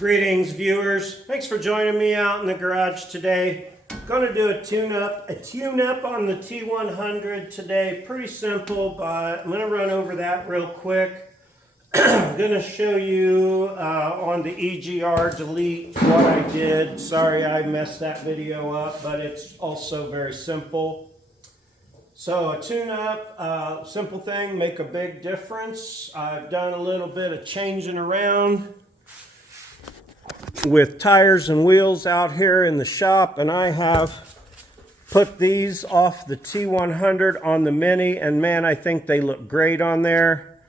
Greetings, viewers. Thanks for joining me out in the garage today. I'm going to do a tune-up on the T100 today. Pretty simple, but I'm going to run over that real quick. I'm going to show you on the EGR delete what I did. Sorry I messed that video up, but it's also very simple. So a tune-up, simple thing, make a big difference. I've done a little bit of changing around with tires and wheels out here in the shop, and I have put these off the T100 on the Mini, and man, I think they look great on there.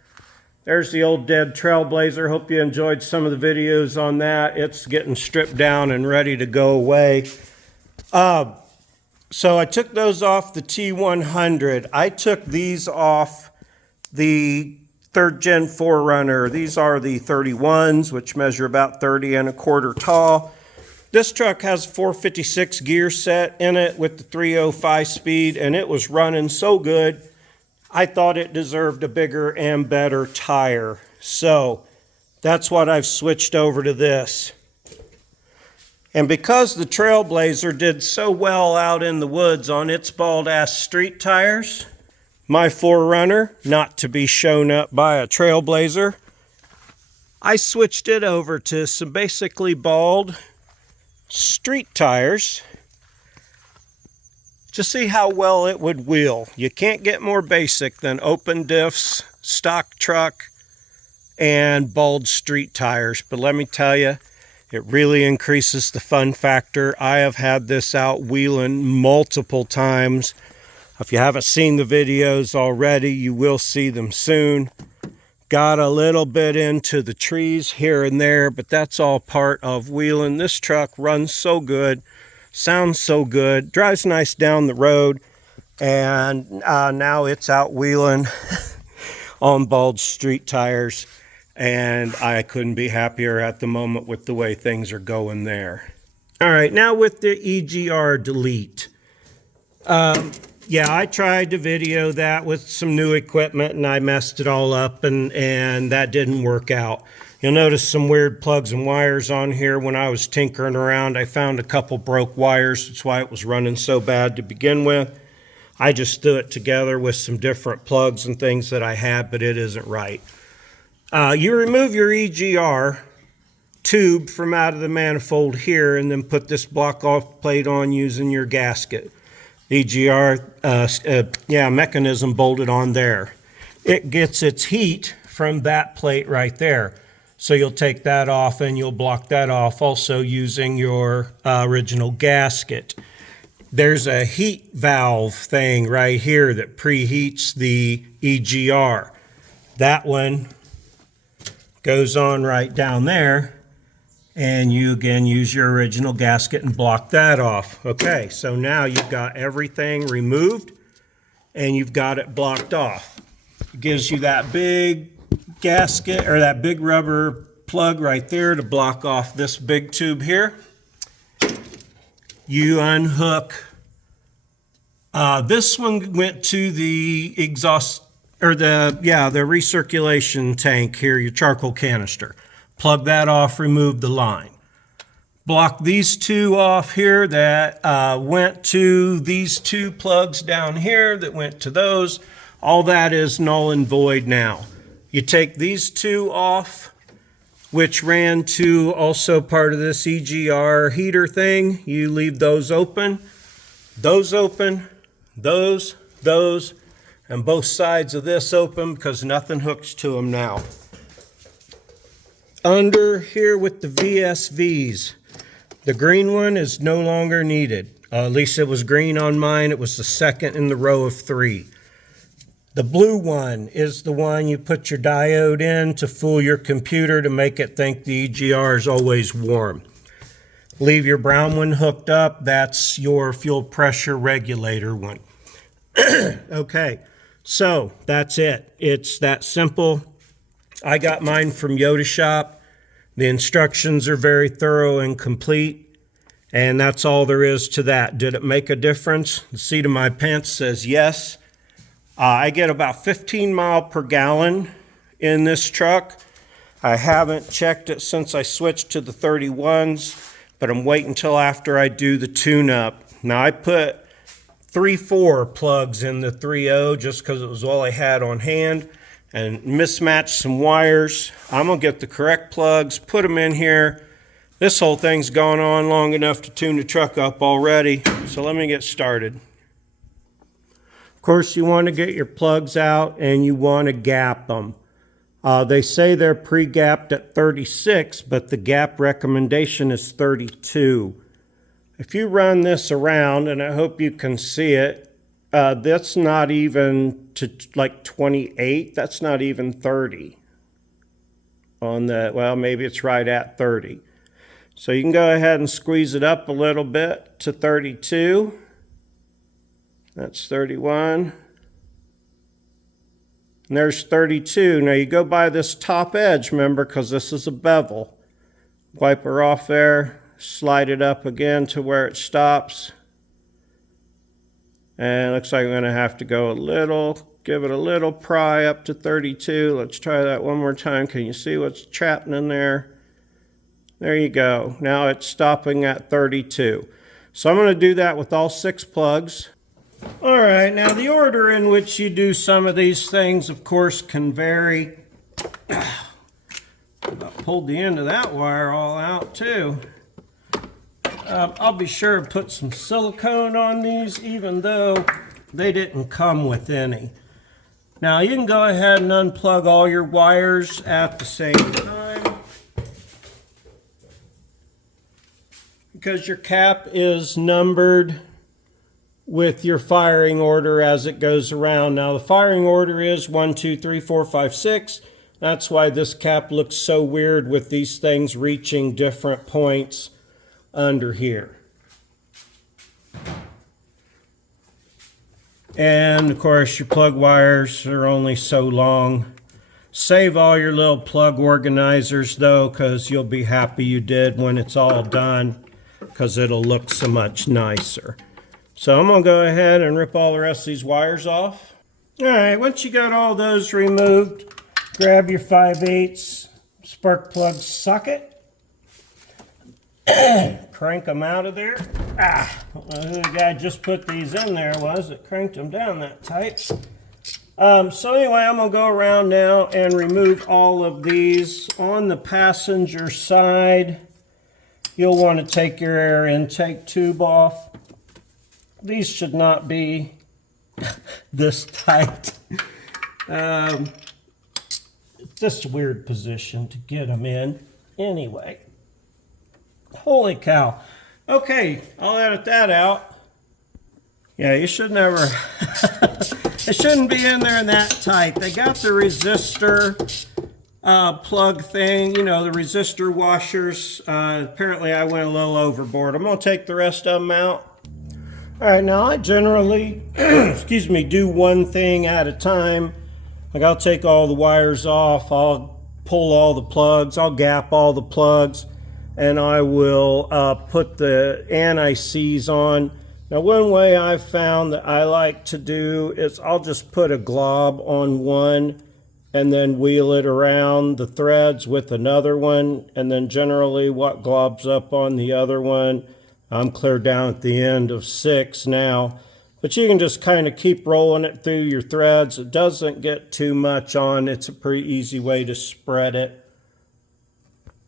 There's the old dead Trailblazer. Hope you enjoyed some of the videos on that. It's getting stripped down and ready to go away. So I took those off the T100. I took these off the 3rd Gen 4Runner. These are the 31s, which measure about 30¼ tall. This truck has a 456 gear set in it with the 305 speed, and it was running so good, I thought it deserved a bigger and better tire. So that's what I've switched over to this. And because the Trailblazer did so well out in the woods on its bald-ass street tires, my 4Runner, not to be shown up by a Trailblazer, I switched it over to some basically bald street tires to see how well it would wheel. You can't get more basic than open diffs, stock truck, and bald street tires. But let me tell you, it really increases the fun factor. I have had this out wheeling multiple times. If you haven't seen the videos already, you will see them soon. Got a little bit into the trees here and there, but that's all part of wheeling. This truck runs so good, sounds so good, drives nice down the road, and now it's out wheeling on bald street tires, and I couldn't be happier at the moment with the way things are going there. All right, now with the EGR delete. Yeah, I tried to video that with some new equipment, and I messed it all up, and that didn't work out. You'll notice some weird plugs and wires on here. When I was tinkering around, I found a couple broke wires. That's why it was running so bad to begin with. I just threw it together with some different plugs and things that I had, but it isn't right. You remove your EGR tube from out of the manifold here, and then put this block-off plate on using your gasket. EGR mechanism bolted on there. It gets its heat from that plate right there. So you'll take that off and you'll block that off also using your original gasket. There's a heat valve thing right here that preheats the EGR. That one goes on right down there, and you again use your original gasket and block that off. Okay, so now you've got everything removed and you've got it blocked off. It gives you that big gasket or that big rubber plug right there to block off this big tube here. You unhook. This one went to the exhaust or the recirculation tank here, your charcoal canister. Plug that off, remove the line. Block these two off here that went to these two plugs down here that went to those. All that is null and void now. You take these two off, which ran to also part of this EGR heater thing. You leave those open, those, and both sides of this open because nothing hooks to them now. Under here with the VSVs, the green one is no longer needed. At least it was green on mine. It was the second in the row of 3. The blue one is the one you put your diode in to fool your computer to make it think the EGR is always warm. Leave your brown one hooked up. That's your fuel pressure regulator one. Okay, so that's it. It's that simple. I got mine from Yoda Shop. The instructions are very thorough and complete, and that's all there is to that. Did it make a difference? The seat of my pants says yes. I get about 15 miles per gallon in this truck. I haven't checked it since I switched to the 31s, but I'm waiting until after I do the tune-up. Now I put 3/4 plugs in the 3.0 just because it was all I had on hand, and mismatched some wires. I'm gonna get the correct plugs, put them in here. This whole thing's gone on long enough to tune the truck up already, so let me get started. Of course, you want to get your plugs out and you want to gap them. They say they're pre-gapped at 36, but the gap recommendation is 32. If you run this around, and I hope you can see it, that's not even to like 28, that's not even 30. On the, well, maybe it's right at 30. So you can go ahead and squeeze it up a little bit to 32. That's 31. And there's 32. Now you go by this top edge, remember, because this is a bevel. Wipe her off there, slide it up again to where it stops. And it looks like I'm going to have to go a little, give it a little pry up to 32. Let's try that one more time. Can you see what's trapped in there? There you go. Now it's stopping at 32. So I'm going to do that with all 6 plugs. All right, now the order in which you do some of these things, of course, can vary. I pulled the end of that wire all out too. I'll be sure to put some silicone on these, even though they didn't come with any. Now you can go ahead and unplug all your wires at the same time, because your cap is numbered with your firing order as it goes around. Now the firing order is 1, 2, 3, 4, 5, 6. That's why this cap looks so weird with these things reaching different points under here. And of course your plug wires are only so long. Save all your little plug organizers though, because you'll be happy you did when it's all done, because it'll look so much nicer. So I'm going to go ahead and rip all the rest of these wires off. All right, once you got all those removed, grab your 5/8 spark plug socket. Crank them out of there. I don't know who the guy just put these in there was that cranked them down that tight. So anyway, I'm going to go around now and remove all of these. On the passenger side, you'll want to take your air intake tube off. These should not be this tight. It's just a weird position to get them in. Anyway, holy cow. Okay, I'll edit that out. Yeah, you should never, it shouldn't be in there that tight. They got the resistor plug thing, you know, the resistor washers. Apparently I went a little overboard. I'm going to take the rest of them out. All right, now I generally, excuse me, do one thing at a time. Like I'll take all the wires off, I'll pull all the plugs, I'll gap all the plugs, and I will put the anti-seize on. Now one way I've found that I like to do is I'll just put a glob on one and then wheel it around the threads with another one, and then generally what globs up on the other one, I'm clear down at the end of 6 now. But you can just kind of keep rolling it through your threads. It doesn't get too much on. It's a pretty easy way to spread it.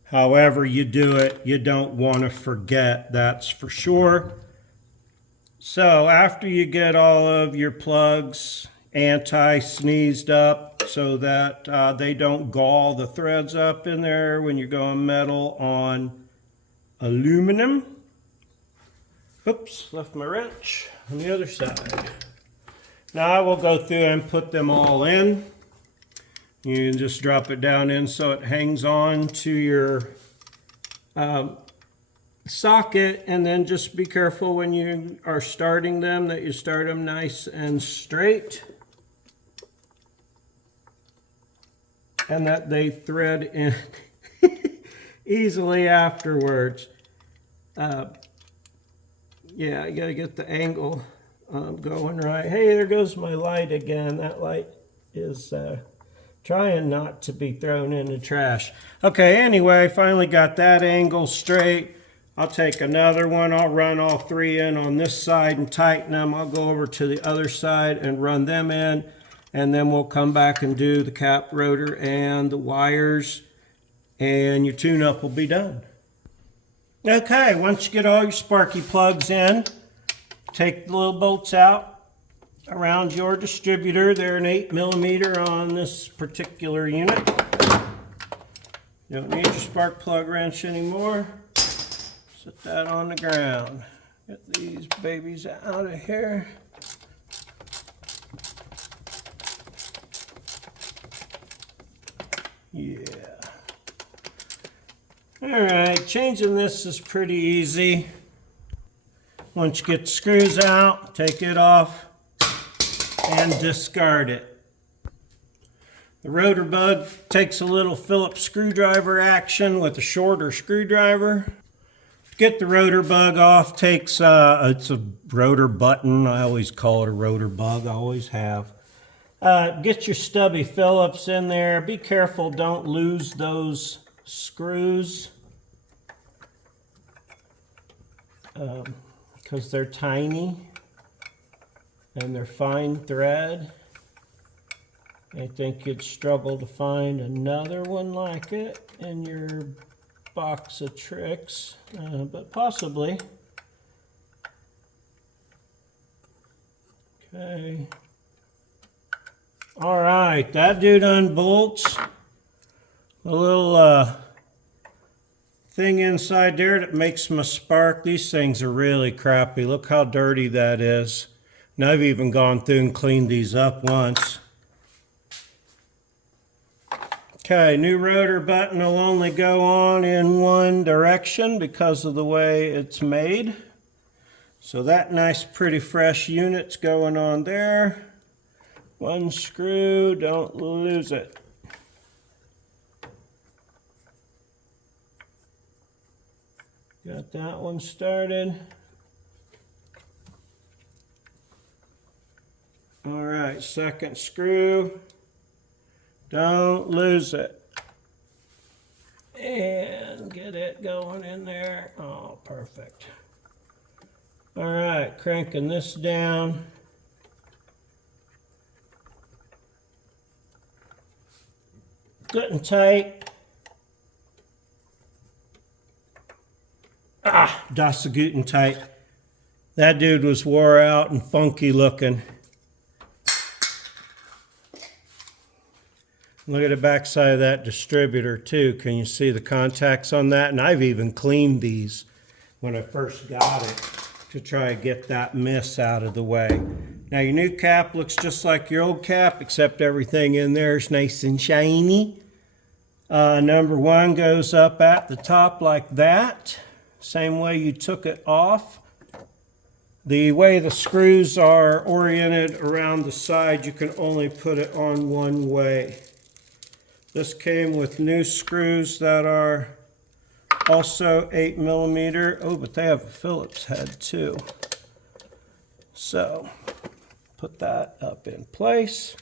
However you do it, you don't want to forget, that's for sure. So after you get all of your plugs anti-sneezed up so that they don't gall the threads up in there when you're going metal on aluminum. Oops, left my wrench on the other side. Now I will go through and put them all in. You can just drop it down in so it hangs on to your socket, and then just be careful when you are starting them that you start them nice and straight and that they thread in easily afterwards. Yeah, I gotta get the angle going right. Hey, there goes my light again. That light is Trying not to be thrown in the trash. Okay, anyway, finally got that angle straight. I'll take another one. I'll run all three in on this side and tighten them. I'll go over to the other side and run them in. And then we'll come back and do the cap rotor and the wires. And your tune-up will be done. Okay, once you get all your sparky plugs in, take the little bolts out around your distributor. They're an 8mm on this particular unit. You don't need your spark plug wrench anymore. Set that on the ground. Get these babies out of here. Yeah. Alright, changing this is pretty easy. Once you get the screws out, take it off and discard it. The rotor bug takes a little Phillips screwdriver action with a shorter screwdriver. To get the rotor bug off takes, it's a rotor button. I always call it a rotor bug, I always have. Get your stubby Phillips in there. Be careful, don't lose those screws. Because they're tiny and they're fine thread. I think you'd struggle to find another one like it in your box of tricks, but possibly. Okay. All right, that dude unbolts. A little thing inside there that makes them a spark. These things are really crappy. Look how dirty that is. And I've even gone through and cleaned these up once. Okay, new rotor button will only go on in one direction because of the way it's made. So that nice pretty fresh unit's going on there. One screw, don't lose it. Got that one started. All right, second screw. Don't lose it. And get it going in there. Oh, perfect. All right, cranking this down. Good and tight. Ah, das a guten tight. That dude was wore out and funky looking. Look at the back side of that distributor too. Can you see the contacts on that? And I've even cleaned these when I first got it to try to get that mess out of the way. Now your new cap looks just like your old cap, except everything in there is nice and shiny. Number one goes up at the top like that. Same way you took it off. The way the screws are oriented around the side, you can only put it on one way. This came with new screws that are also 8mm. Oh, but they have a Phillips head too. So, put that up in place.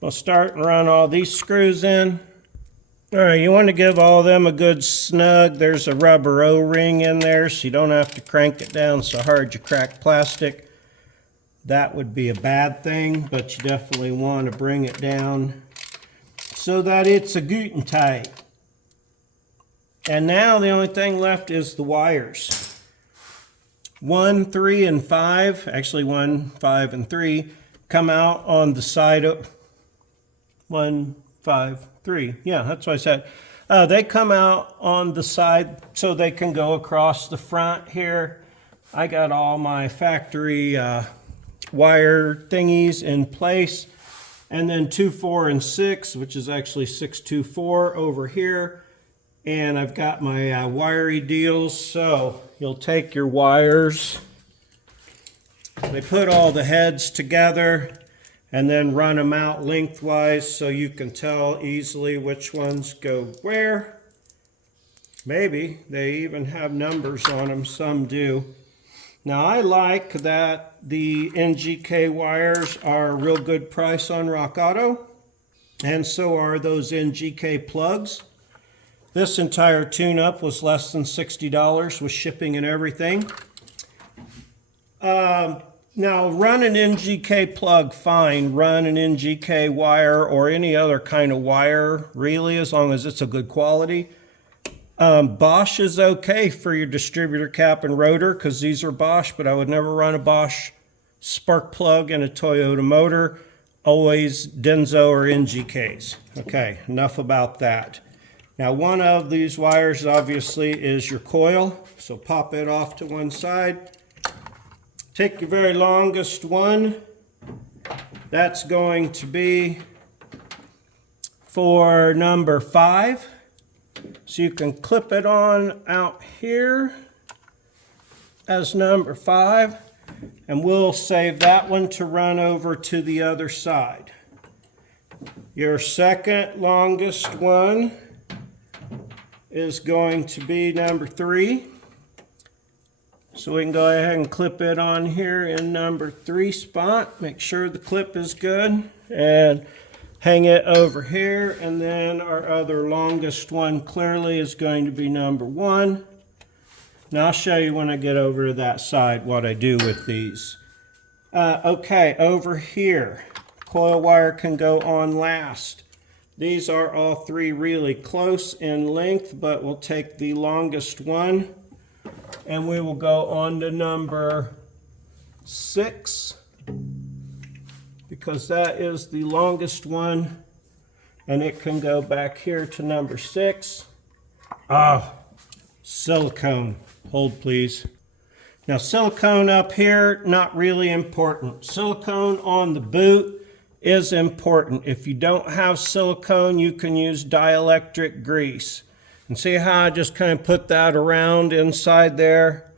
We'll start and run all these screws in. All right, you want to give all of them a good snug. There's a rubber O-ring in there, so you don't have to crank it down so hard you crack plastic. That would be a bad thing, but you definitely want to bring it down so that it's a guten tight. And now the only thing left is the wires. 1, 3, and 5, actually 1, 5, and 3, come out on the side of 1, 5, 3. Yeah, that's what I said. They come out on the side so they can go across the front here. I got all my factory wire thingies in place. And then 2, 4, and 6, which is actually 6, 2, 4 over here. And I've got my wiry deals. So you'll take your wires. They put all the heads together and then run them out lengthwise so you can tell easily which ones go where. Maybe they even have numbers on them, some do. Now I like that the NGK wires are a real good price on Rock Auto. and so are those NGK plugs. This entire tune-up was less than $60 with shipping and everything. Now, run an NGK plug, fine. Run an NGK wire or any other kind of wire, really, as long as it's a good quality. Bosch is okay for your distributor cap and rotor because these are Bosch, but I would never run a Bosch spark plug in a Toyota motor. Always Denso or NGKs. Okay, enough about that. Now, one of these wires obviously is your coil, so pop it off to one side. Take your very longest one. That's going to be for number 5. So you can clip it on out here as number 5. And we'll save that one to run over to the other side. Your second longest one is going to be number 3. So we can go ahead and clip it on here in number 3 spot. Make sure the clip is good and hang it over here. And then our other longest one clearly is going to be number 1. Now I'll show you when I get over to that side what I do with these. Okay, over here, coil wire can go on last. These are all 3 really close in length, but we'll take the longest one and we will go on to number 6 because that is the longest one and it can go back here to number 6. Silicone. Hold please. Now silicone up here, not really important. Silicone on the boot is important. If you don't have silicone, you can use dielectric grease. And see how I just kind of put that around inside there?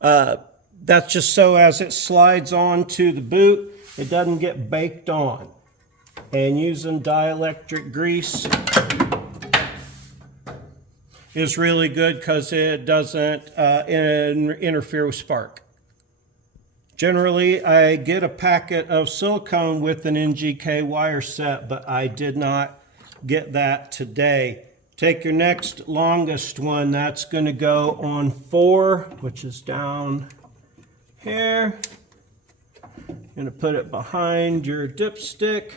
That's just so as it slides onto the boot, it doesn't get baked on. And using dielectric grease is really good because it doesn't interfere with spark. Generally, I get a packet of silicone with an NGK wire set, but I did not get that today. Take your next longest one. That's going to go on 4, which is down here. Going to put it behind your dipstick,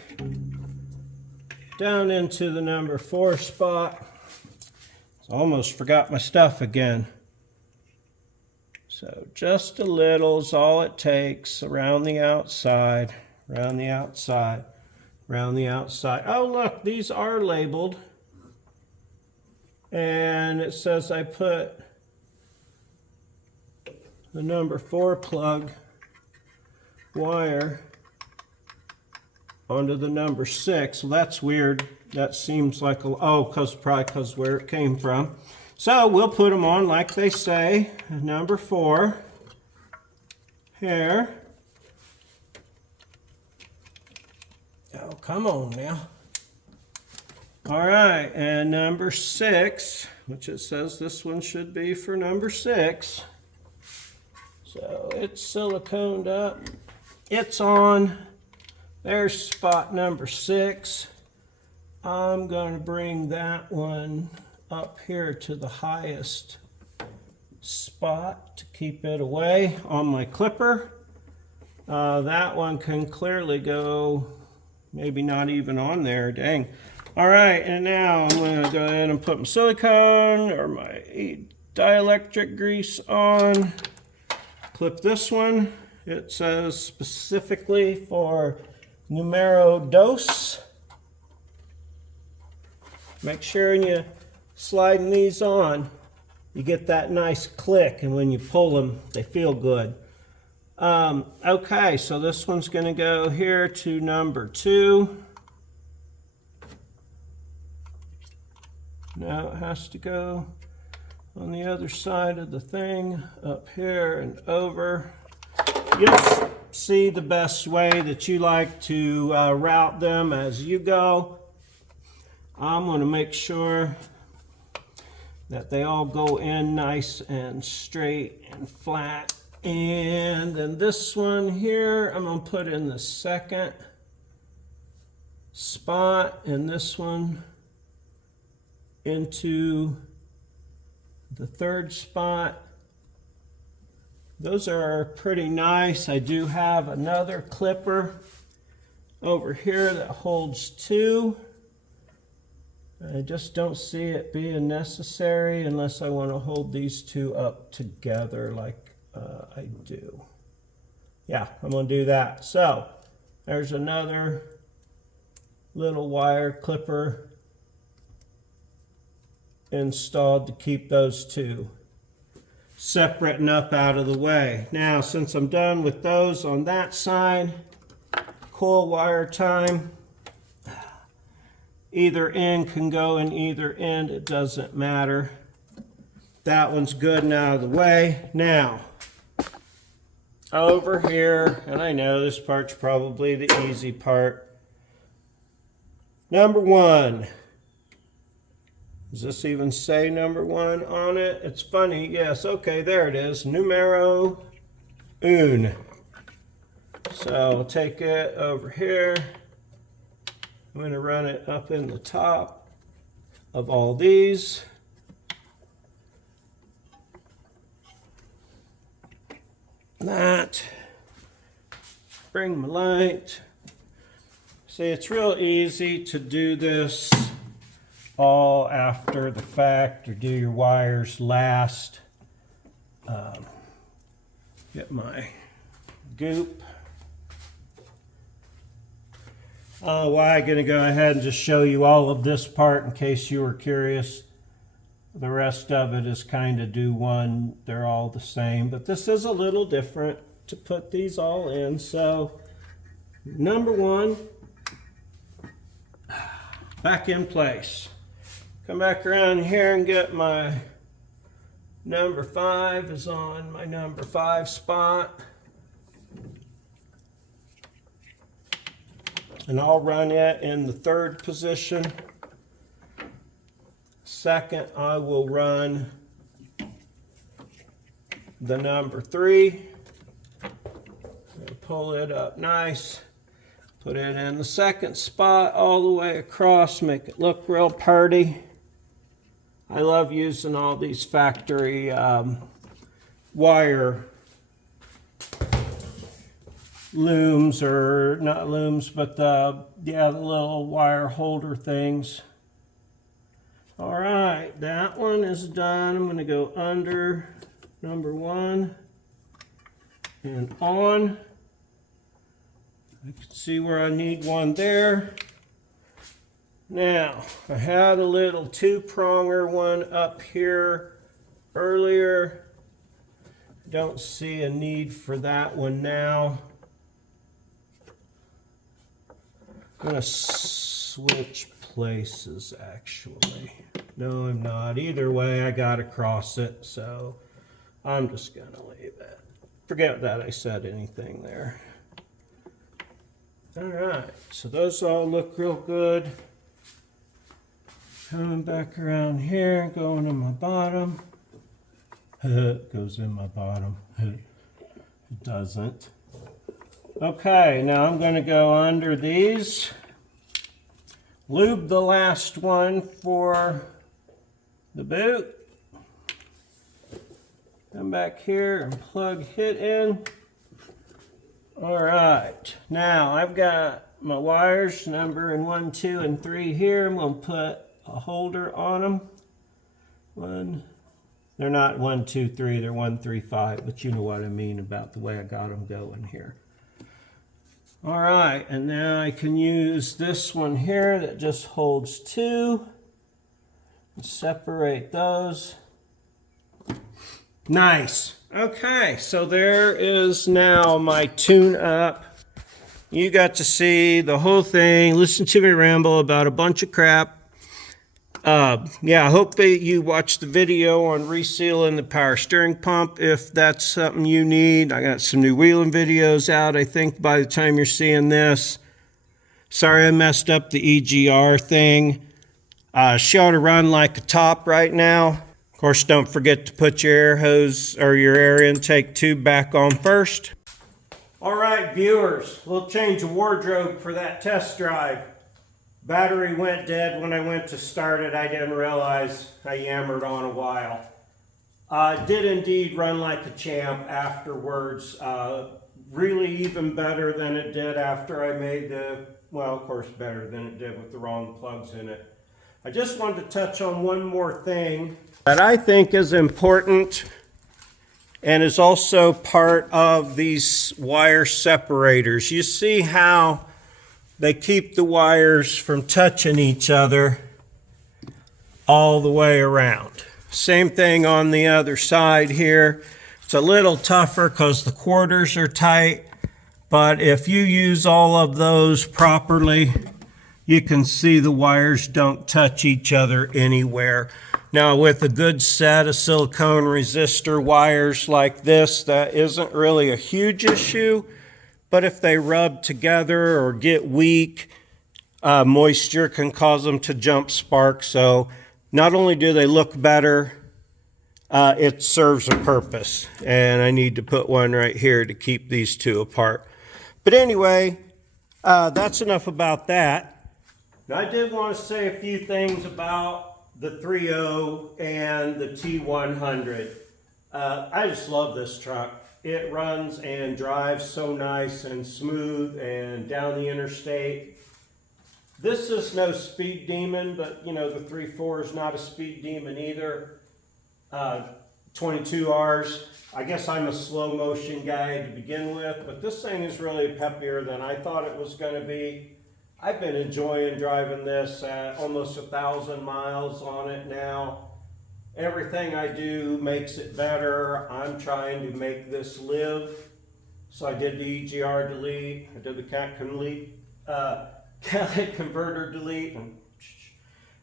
down into the number 4 spot. I almost forgot my stuff again. So just a little is all it takes around the outside, around the outside, around the outside. Oh, look, these are labeled. And it says I put the number 4 plug wire onto the number 6. Well, that's weird. That seems like probably because where it came from. So we'll put them on like they say. Number 4 here. Oh, come on now. All right, and number 6, which it says this one should be for number 6. So it's siliconed up. It's on. There's spot number 6. I'm going to bring that one up here to the highest spot to keep it away on my clipper. That one can clearly go, maybe not even on there, dang. All right, and now I'm going to go ahead and put my silicone or my dielectric grease on. Clip this one. It says specifically for numero dos. Make sure when you sliding these on, you get that nice click, and when you pull them, they feel good. Okay, so this one's going to go here to number 2. Now it has to go on the other side of the thing, up here and over. You'll see the best way that you like to route them as you go. I'm going to make sure that they all go in nice and straight and flat. And then this one here, I'm going to put in the second spot and this one into the third spot. Those are pretty nice. I do have another clipper over here that holds two. I just don't see it being necessary unless I want to hold these two up together like I do. Yeah, I'm going to do that. So there's another little wire clipper installed to keep those two separate and up out of the way. Now, since I'm done with those on that side, coil wire time. Either end can go in either end, it doesn't matter. That one's good and out of the way. Now, over here, and I know this part's probably the easy part. Number one. Does this even say number one on it? It's funny, yes, okay, there it is. Numero un. So I'll take it over here. I'm going to run it up in the top of all these. That. Bring my light. See, it's real easy to do this all after the fact, or do your wires last. Get my goop. Why I'm going to go ahead and just show you all of this part in case you were curious. The rest of it is kind of do one. They're all the same, but this is a little different to put these all in. So number one, back in place. Come back around here and get my number 5 is on my number 5 spot. And I'll run it in the third position. Second, I will run the number 3. Pull it up nice. Put it in the second spot all the way across, make it look real pretty. I love using all these factory wire looms, or not looms, but the little wire holder things. All right, that one is done. I'm going to go under number 1 and on. I can see where I need one there. Now, I had a little 2-pronger one up here earlier. Don't see a need for that one now. I'm going to switch places, actually. No, I'm not. Either way, I got to cross it, so I'm just going to leave it. Forget that I said anything there. All right, so those all look real good. Coming back around here, going to my bottom. It goes in my bottom. It doesn't. Okay, now I'm going to go under these. Lube the last one for the boot. Come back here and plug it in. All right, now I've got my wires number in 1, 2, and 3 here. I'm going to put a holder on them. They're not 1, 2, 3, they're 1, 3, 5, but you know what I mean about the way I got them going here. All right, and now I can use this one here that just holds 2. Separate those. Nice. Okay, so there is now my tune-up. You got to see the whole thing, listen to me ramble about a bunch of crap. Yeah, I hope that you watched the video on resealing the power steering pump if that's something you need. I got some new wheeling videos out, I think, by the time you're seeing this. Sorry I messed up the EGR thing. She ought to run like a top right now. Of course, don't forget to put your air hose or your air intake tube back on first. All right, viewers, we'll change the wardrobe for that test drive. Battery went dead when I went to start it. I didn't realize I yammered on a while. It did indeed run like a champ afterwards. Really even better than it did after I made the, well, of course better than it did with the wrong plugs in it. I just wanted to touch on one more thing that I think is important and is also part of these wire separators. You see how they keep the wires from touching each other all the way around. Same thing on the other side here. It's a little tougher because the quarters are tight, but if you use all of those properly, you can see the wires don't touch each other anywhere. Now with a good set of silicone resistor wires like this, that isn't really a huge issue, but if they rub together or get weak, moisture can cause them to jump spark. So not only do they look better, it serves a purpose. And I need to put one right here to keep these two apart. But anyway, that's enough about that. Now I did want to say a few things about the 3.0 and the T100. I just love this truck. It runs and drives so nice and smooth and down the interstate. This is no speed demon, but you know, the 3.4 is not a speed demon either. 22Rs, I guess I'm a slow motion guy to begin with, but this thing is really peppier than I thought it was going to be. I've been enjoying driving this at almost 1,000 miles on it now. Everything I do makes it better. I'm trying to make this live. So I did the EGR delete, I did the catalytic converter delete,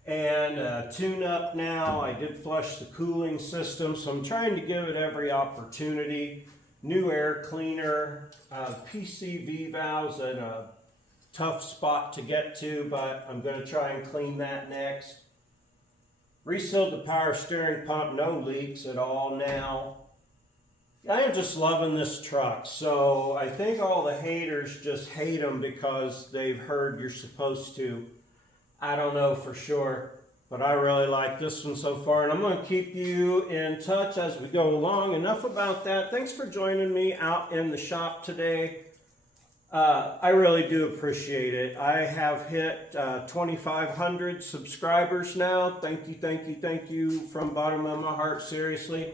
and tune up now. I did flush the cooling system, so I'm trying to give it every opportunity. New air cleaner, PCV valves in a tough spot to get to, but I'm going to try and clean that next. Resealed the power steering pump, no leaks at all now. I am just loving this truck. So I think all the haters just hate them because they've heard you're supposed to. I don't know for sure, but I really like this one so far, and I'm going to keep you in touch as we go along. Enough about that. Thanks for joining me out in the shop today. I really do appreciate it. I have hit 2,500 subscribers now. Thank you, thank you, thank you from the bottom of my heart, seriously.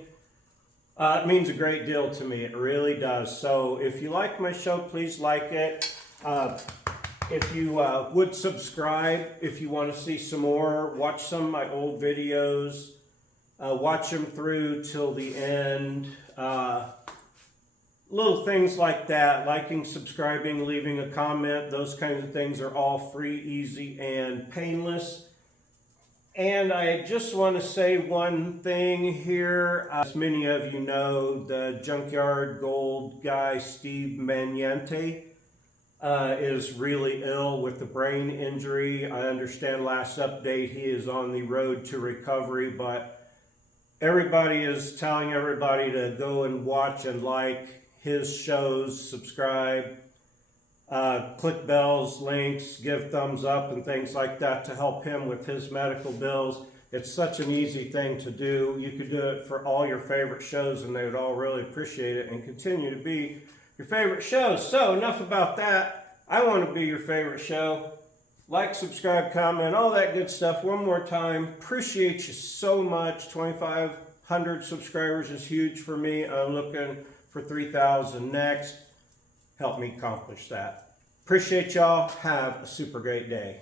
It means a great deal to me. It really does. So if you like my show, please like it. If you would subscribe, if you want to see some more, watch some of my old videos, watch them through till the end. Little things like that, liking, subscribing, leaving a comment, those kinds of things are all free, easy, and painless. And I just want to say one thing here. As many of you know, the Junkyard Gold guy, Steve Maniente, is really ill with the brain injury. I understand last update he is on the road to recovery, but everybody is telling everybody to go and watch and like his shows, subscribe, click bells, links, give thumbs up and things like that to help him with his medical bills. It's such an easy thing to do. You could do it for all your favorite shows and they would all really appreciate it and continue to be your favorite shows. So enough about that. I want to be your favorite show. Like, subscribe, comment, all that good stuff. One more time, appreciate you so much. 2,500 subscribers is huge for me. I'm looking for 3,000 next. Help me accomplish that. Appreciate y'all. Have a super great day.